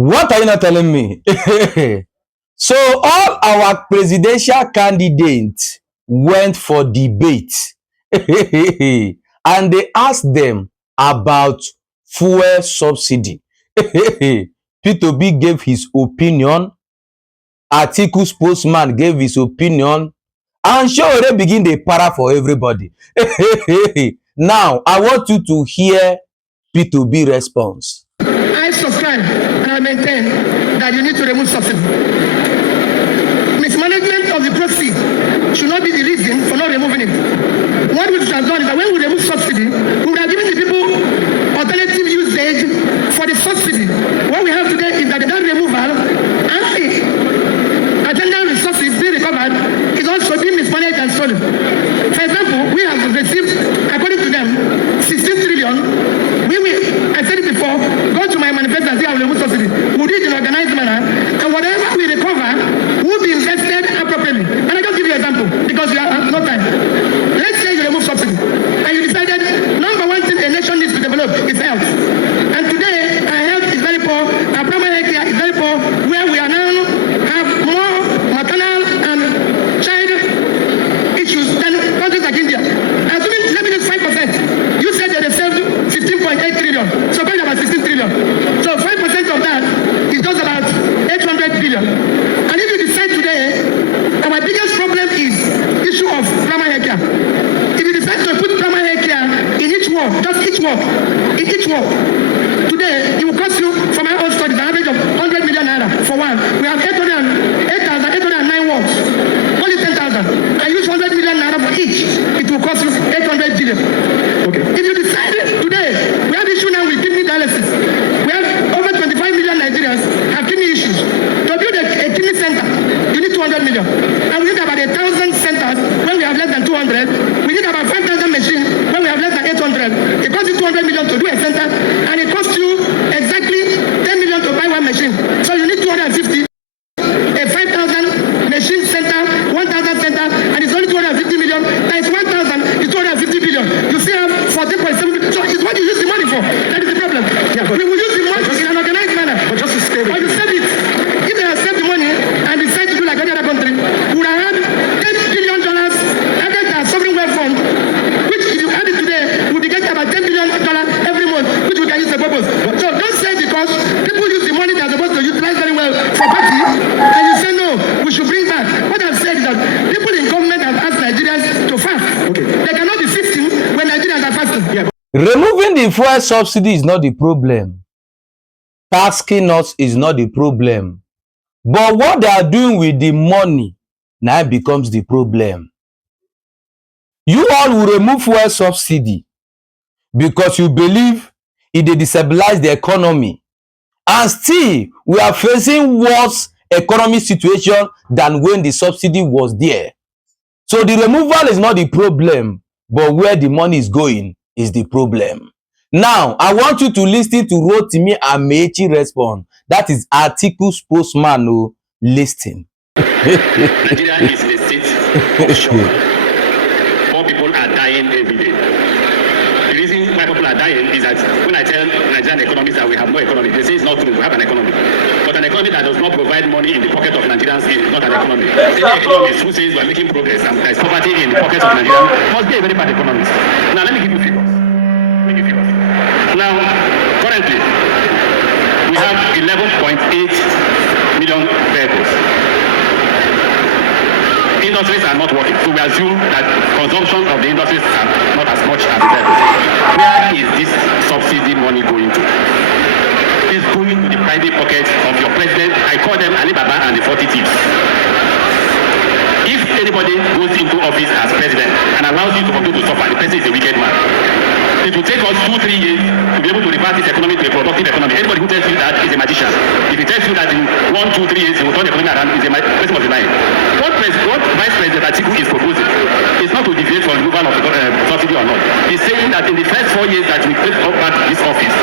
What are you not telling me? So all our presidential candidates went for debate and they asked them about fuel subsidy. P2B gave his opinion, Atiku spokesman gave his opinion, and Sowore begin the para for everybody. Now, I want you to hear P2B response. I subscribe and I maintain that you need to remove subsidy. Mismanagement of the proceeds should not be the reason for not removing it. What we should have done is that when we remove subsidy, we would have given the people alternative usage for the subsidy. What we have today is that that removal and the attendant resources being recovered is also being mismanaged and stolen. For example, we have received, according to them, 16 trillion. I said it before, go to my manifesto and say I will remove subsidy. We'll do it in an organized manner, and whatever we recover will be invested appropriately. And I just give you an example, because we have no time. Let's say you remove subsidy, and you decided number one thing a nation needs to develop is health. And today, our health is very poor, our primary care is very poor, where we are now have more maternal and child issues than countries like India. Assuming let me use 5%, you said that they saved 15.8 trillion, so probably about 16 trillion. So 5% of that is just about 800 billion. And if you decide today, our biggest problem is issue of primary care. If you decide to put primary care in each ward, just each ward, in each ward, today it will cost you, for my own studies, an average of 100 million naira for one. We have 8,809 wards. Only 10,000. I use 100 million naira for each. It will cost you 800 billion. Okay. If you decide today, we have issue now with kidney dialysis. We have over 25 million Nigerians have kidney issues. To build a kidney center, you need 200 million. And we need about 1,000 centers when we have less than 200. We need about 5,000 machines when we have less than 800. It costs you 200 million to do a center, and it costs you exactly 10 million to buy one machine. So you need 250. A 5,000 machine center, 1,000 center, and it's only 250 million. Times 1,000 is 250 billion. You still have 14.7. So it's what you use the money for. That is the problem. Yeah, we will use the money in an organized manner. But just to stay with you save it. If they have saved the money and decide to do like any other country, we would have had $10 billion added to our sovereign wealth fund, which if you add it today, we'll be getting about $10 billion every month, which we can use the purpose. So don't say because people use the money they're supposed to utilize very well for party, and you say no, we should bring back. What I've said is that people in government have asked Nigerians to fast. Okay. They cannot be fasting when Nigerians are fasting. Yeah. Removing the fuel subsidy is not the problem. Tasking us is not the problem. But what they are doing with the money now becomes the problem. You all will remove fuel subsidy because you believe it will destabilize the economy. And still, we are facing worse economic situation than when the subsidy was there. So the removal is not the problem, but where the money is going is the problem. Now, I want you to listen to Rotimi Amechi respond. That is Atiku spokesman who listen. Nigeria is in a state of shock. More people are dying every day. The reason why people are dying is that when I tell Nigerian economists that we have no economy, they say it's not true, we have an economy. But an economy that does not provide money in the pocket of Nigerians is not an economy. Any economist who says we are making progress and there is poverty in the pockets of Nigerians must be a very bad economist. Now let me give you figures. Now, currently, we have 11.8 million vehicles. Industries are not working, so we assume that consumption of the industries are not as much as the vehicles. Where is this subsidy money going to? It's going to the private pockets of your president. I call them Alibaba and the 40 thieves. If anybody goes into office as president and allows you to continue to suffer, the president is a wicked man. It will take us 2-3 years to be able to revert this economy to a productive economy. Anybody who tells you that is a magician. If he tells you that in 1-2-3 years he will turn the economy around, is a person of the mind. What Vice President Atiku is proposing is not to deviate from removal of subsidy or not. He's saying that in the first 4 years that we take back this office,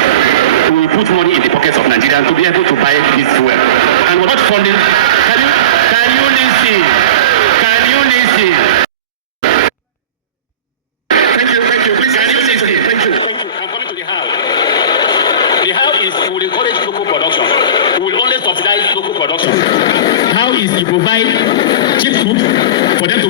we will put money in the pockets of Nigerians to be able to buy this fuel. And we're not funding. Can you listen? Can you listen? Thank you. Please, can you listen? Thank you. I'm coming to the how. The how is we will encourage local production. We will always subsidize local production. How is you provide cheap crude for them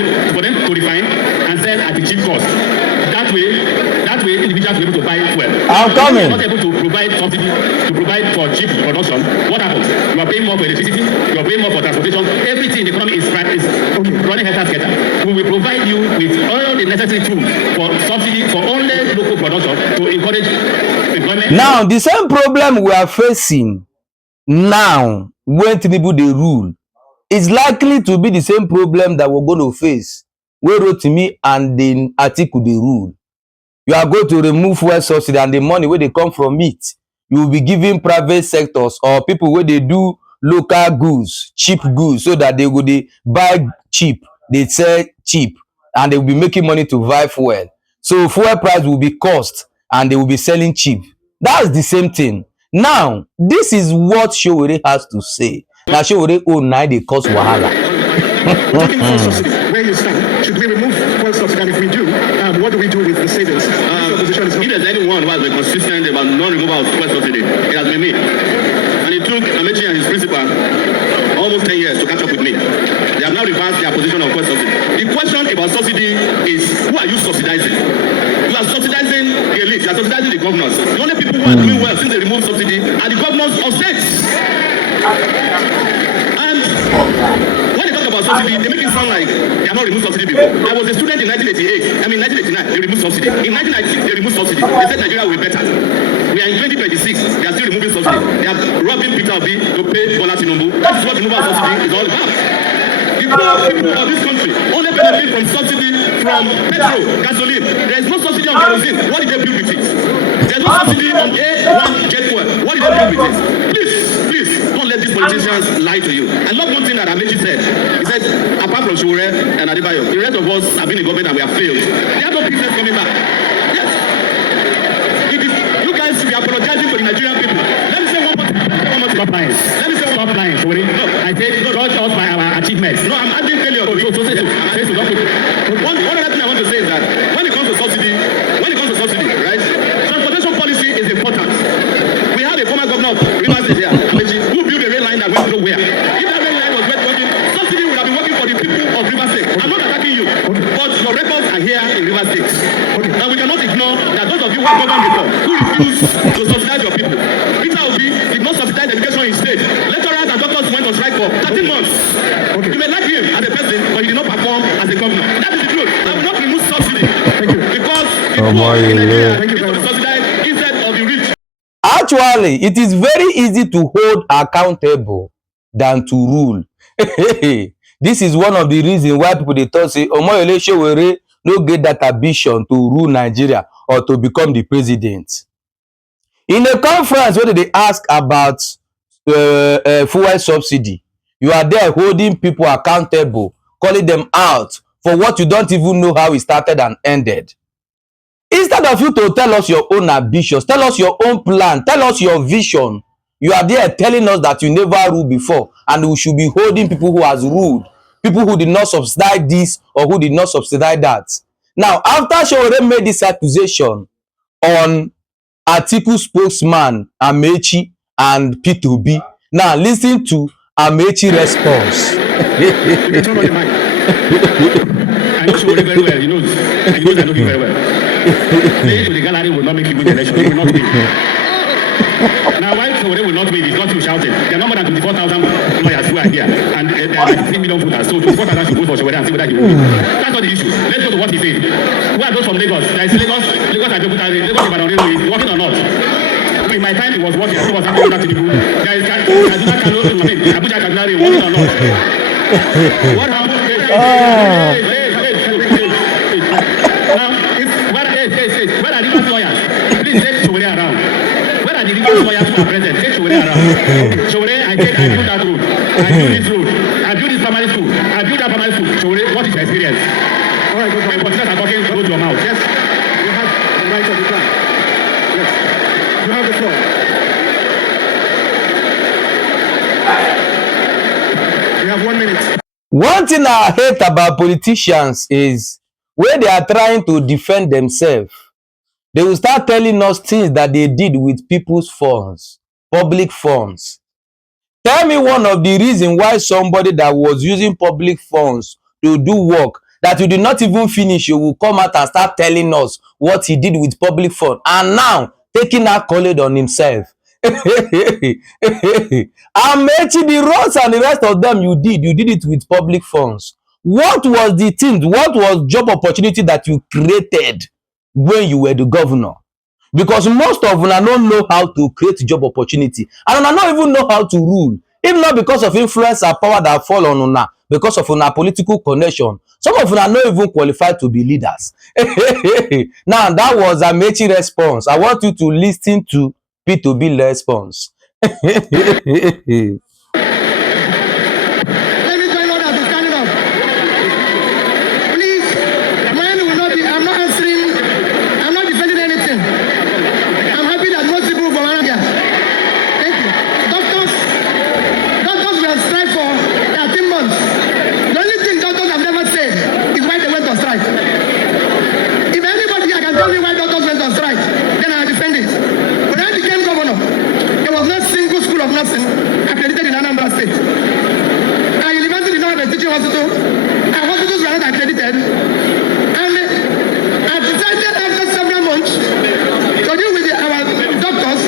to refine and sell at the cheap cost? That way individuals will be able to buy fuel. I'm coming. If you're not able to provide subsidy to provide for cheap production, what happens? You are paying more for electricity, you are paying more for transportation. Everything in the economy is running head-to-head. We will provide you with all the necessary tools for subsidy for only local production to encourage employment. Now, the same problem we are facing now when Tinubu dey rule is likely to be the same problem that we're going to face when Rotimi and the Atiku dey rule. You are going to remove fuel subsidy and the money where they come from it, you will be giving private sectors or people where they do local goods, cheap goods, so that they will buy cheap, they sell cheap, and they will be making money to buy fuel. So fuel price will be cost and they will be selling cheap. That's the same thing. Now, this is what Sowore has to say. Now, Sowore own now they cause wahala. Talking fuel subsidy, where you stand? Should we remove fuel subsidy? And if we do, what do we do with the savings? If there's anyone who has been consistent about non-removal of fuel subsidy, it has been me. And it took Amechi and his principal almost 10 years to catch up with me. They have now reversed their position on fuel subsidy. The question about subsidy is, who are you subsidizing? You are subsidizing the elite, you are subsidizing the governors. The only people who are doing well since they removed subsidy are the governors of states. And when they talk about subsidy, they make it sound like they have not removed subsidy before. I was a student in 1989, they removed subsidy. In 1996, they removed subsidy. They said Nigeria will be better. We are in 2026, they are still removing subsidy. They are robbing Peter Obi to pay Bola Tinubu. That is what removal of subsidy is all about. The poor people of this country only benefit from subsidy from petrol, gasoline. There is no subsidy on kerosene. What did they build with it? There is no subsidy on A1 jet fuel. What did they build with it? Please, don't let these politicians lie to you. I love one thing that Amechi said. He said, apart from Sowore and Adebayo, the rest of us have been in government and we have failed. They have no business coming back. Yes. You guys should be apologizing to the Nigerian people. Let me say one more thing. Stop lying. Let me say stop lying, Sowore. No, I say don't judge by our achievements. No, I'm adding failure to you. One other thing I want to say is that when it comes to subsidy, right? Transportation policy is important. We have a former governor of Rivers State here, Amechi, who built a rail line that went nowhere. If that rail line was working, subsidy would have been working for the people of Rivers State. I'm not attacking you, but your records are here in Rivers State. And we cannot ignore that those of you who have governed before, who refuse to subsidize your people. Peter Obi did not subsidize education in state. Lecturers and doctors went on strike for 13 months. You may like him as a person, but he did not perform as a governor. That is the truth. I will not remove subsidy. Because the poor in Nigeria need to be subsidized instead of the rich. Actually, it is very easy to hold accountable than to rule. This is one of the reasons why people they thought say Omoyele Sowore no get that ambition to rule Nigeria or to become the president. In a conference where they ask about fuel subsidy, you are there holding people accountable, calling them out for what you don't even know how it started and ended. Instead of you to tell us your own ambitions, tell us your own plan, tell us your vision, you are there telling us that you never ruled before and we should be holding people who has ruled, people who did not subsidize this or who did not subsidize that. Now, after Sowore made this accusation on Atiku spokesman Amechi and Peter Obi, now listen to Amechi response. You turn on the mic. I know Sowore very well. He knows I know him very well. Saying to the gallery will not make you win the election. He will not win. Now, why Sowore will not win is not you shouting. There are no more than 24,000 lawyers who are here, and there are 3 million voters. So 24,000 should vote for Sowore and see whether he will win. That's not the issue. Let's go to what he said. Who are those from Lagos? There is Lagos and Lagos Ibadan Railway. Is working or not? In my time, it was working. It was happening to Tinubu. There is Abuja Kaduna Railway working or not? What happened? Where are Rivers lawyers? Please take Sowore around. Where are the Rivers lawyers who are present? Take Sowore around. Sowore, I built that road. I built this road. I built this primary school. I built that primary school. Sowore, what is your experience? All right, good. Politicians are talking, go to your mouth. Yes? You have the right of the plan. Yes. You have the floor. You have 1 minute. One thing I hate about politicians is when they are trying to defend themselves, they will start telling us things that they did with people's funds, public funds. Tell me one of the reasons why somebody that was using public funds to do work that you did not even finish, you will come out and start telling us what he did with public fund, and now taking accolade on himself. Amechi, the roads and the rest of them you did it with public funds. What was the thing? What was job opportunity that you created when you were the governor? Because most of una don't know how to create job opportunity, and una don't even know how to rule. If not because of influence and power that fall on una, because of una political connection, some of una not even qualified to be leaders. Now that was Amechi response. I want you to listen to P2B response. Let me join others in standing up. Please, mine will not be, I'm not answering, I'm not defending anything. I'm happy that most people from around here. Thank you. Doctors were on strike for 13 months. The only thing doctors have never said is why they went on strike. If anybody here can tell me why doctors went on strike, then I defend it. When I became governor, there was no single school of nursing accredited in Anambra State. Our university did not have a teaching hospital. Our hospitals were not accredited. And I decided after several months to deal with our doctors.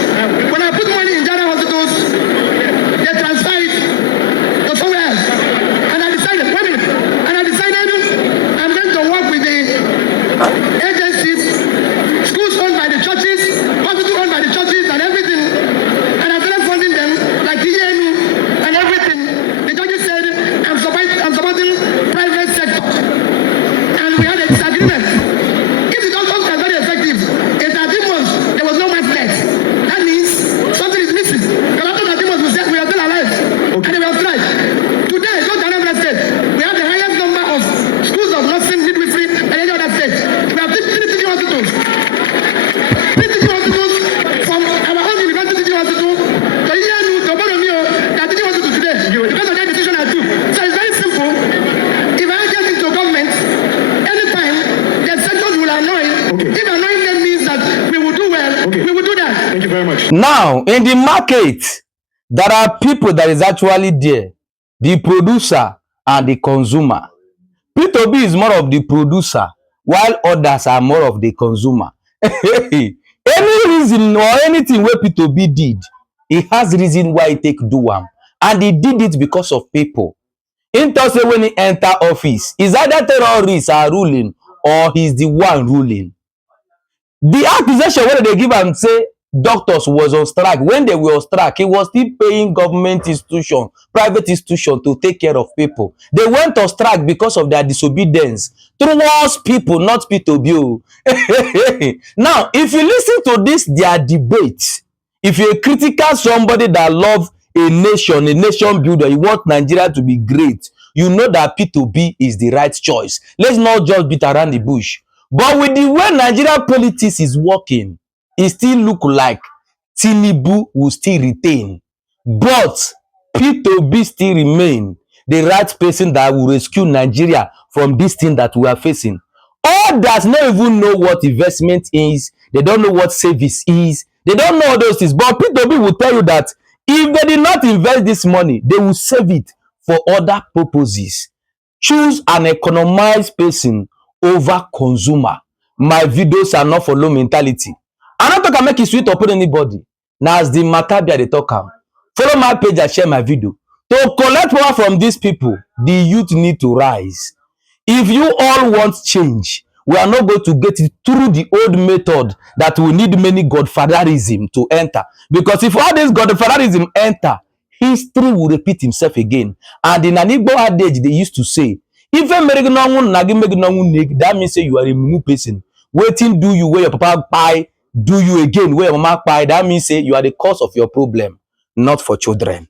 When I put money in general hospitals, they transfer it to somewhere else. And I decided, wait a minute, and I decided I'm going to work with the agencies, schools owned by the churches, hospitals owned by the churches and everything. And I started funding them like the ENU and everything. The judges said I'm supporting private sector. And we had a disagreement. If the doctors are very effective, in 13 months, there was no man's death. That means something is missing. Because after 13 months, we are still alive. And they were strike. Today, go to Anambra State. We have the highest number of schools of nursing, midwifery, and any other state. We have three teaching hospitals. Three teaching hospitals from our own university teaching hospital to ENU to Boromeo, that teaching hospital today. Because of that decision I took. So it's very simple. If I get into government, anytime the sectors will annoy, if annoying them means that we will do well, we will do that. Thank you very much. Now, in the market, there are people that is actually there, the producer and the consumer. P2B is more of the producer, while others are more of the consumer. Any reason or anything where P2B did, he has reason why he take do am, and he did it because of people. In say when he enter office, is either terrorists are ruling or he's the one ruling. The accusation wey they give am say doctors was on strike. When they were on strike, he was still paying government institution, private institution to take care of people. They went on strike because of their disobedience towards people, not P2B. Now, if you listen to this their debate, if you're a critical somebody that loves a nation builder, you want Nigeria to be great, you know that P2B is the right choice. Let's not just beat around the bush. But with the way Nigeria politics is working, it still look like Tinubu will still retain. But P2B still remain the right person that will rescue Nigeria from this thing that we are facing. Others don't even know what investment is. They don't know what service is. They don't know all those things. But P2B will tell you that if they did not invest this money, they will save it for other purposes. Choose an economized person over consumer. My videos are not follow mentality. I not talk and make it sweet upon anybody. Now as the matter be, they talk am. Follow my page and share my video. To collect power from these people, the youth need to rise. If you all want change, we are not going to get it through the old method that we need many godfatherism to enter. Because if all this godfatherism enter, history will repeat himself again. And in an Igbo adage, they used to say, if that means say you are a mumu person. Waiting do you where your papa buy, do you again where your mama buy, that means say you are the cause of your problem, not for children.